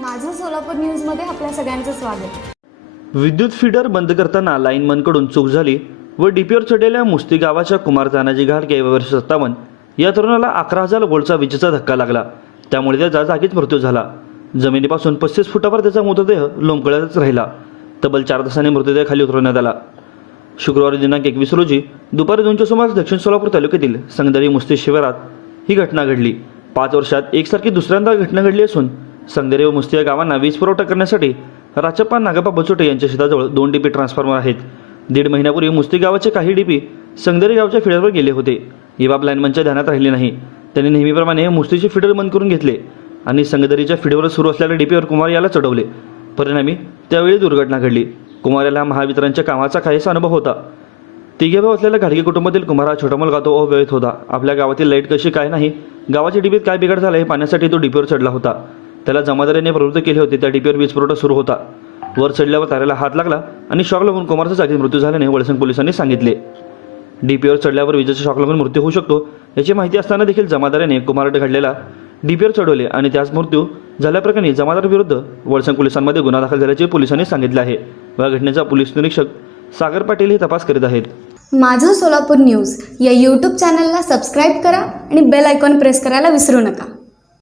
माझं सोलापूर न्यूजमध्ये आपल्या सगळ्यांचं स्वागत. विद्युत फीडर बंद करताना लाईनमनकडून चूक झाली व डीपीवर चढलेल्या मुस्ती गावाच्या कुमार तानाजी घाडगे वर्ष सत्तावन्न. या तरुणाला अकरा हजार गोलचा विजेचा धक्का लागला. त्यामुळे त्याचा जागीच मृत्यू झाला. जमिनीपासून पस्तीस फुटावर त्याचा मृतदेह लोंबकळतच राहिला. तब्बल चार तासांनी मृतदेह खाली उतरवण्यात आला. शुक्रवारी दिनांक एकवीस रोजी दुपारी दोनच्या सुमारास दक्षिण सोलापूर तालुक्यातील संगदरी मुस्ती शिवारात ही घटना घडली. पाच वर्षात एकसारखी दुसऱ्यांदा घटना घडली असून संगदरी व मुस्ती या गावांना वीज पुरवठा करण्यासाठी राचप्पा नागप्पा बचोटे यांच्या शेताजवळ दोन डीपी ट्रान्सफॉर्मर आहेत. दीड महिन्यापूर्वी मुस्ती गावाचे काही डीपी संगदरी गावच्या फिडरवर गेले होते. ही बाब लाईनमनच्या ध्यानात राहिली नाही. त्यांनी नेहमीप्रमाणे मुस्तीचे फिडर बंद करून घेतले आणि संगदरीच्या फिडरवर सुरू असलेल्या डीपीवर कुमार याला चढवले. परिणामी त्यावेळी दुर्घटना घडली. कुमार याला महावितरणच्या कामाचा काहीसा अनुभव होता. तिघे भाऊ असलेल्या घाडगे कुटुंबातील कुमार हा छोटा मुलगा तो अव्ययित होता. आपल्या गावातील लाइट कशी काय नाही गावाच्या डिबीत काय बिघड झाला हे पाहण्यासाठी तो डीपीवर चढला होता. त्याला जमादारीने प्रवृत्त केले होते. त्या डीपीवर वीज पुरवठा सुरू होता. वर चढल्यावर ताऱ्याला हात लागला आणि शॉक लागून कुमारचा जागीच मृत्यू झाल्याने वळसंग पोलिसांनी सांगितले. डीपीवर चढल्यावर विजेचा शॉक लागून मृत्यू होऊ शकतो याची माहिती असताना देखील जमादाराने कुमारट घडलेला डीपीवर चढवले आणि त्यास मृत्यू झाल्याप्रकरणी जमादार विरुद्ध वळसंग पोलिसांमध्ये गुन्हा दाखल झाल्याचे पोलिसांनी सांगितले आहे. या घटनेचा पोलीस निरीक्षक सागर पाटील हे तपास करीत आहेत. माझं सोलापूर न्यूज या यूट्यूब चॅनलला सबस्क्राईब करा आणि बेल आयकॉन प्रेस करायला विसरू नका.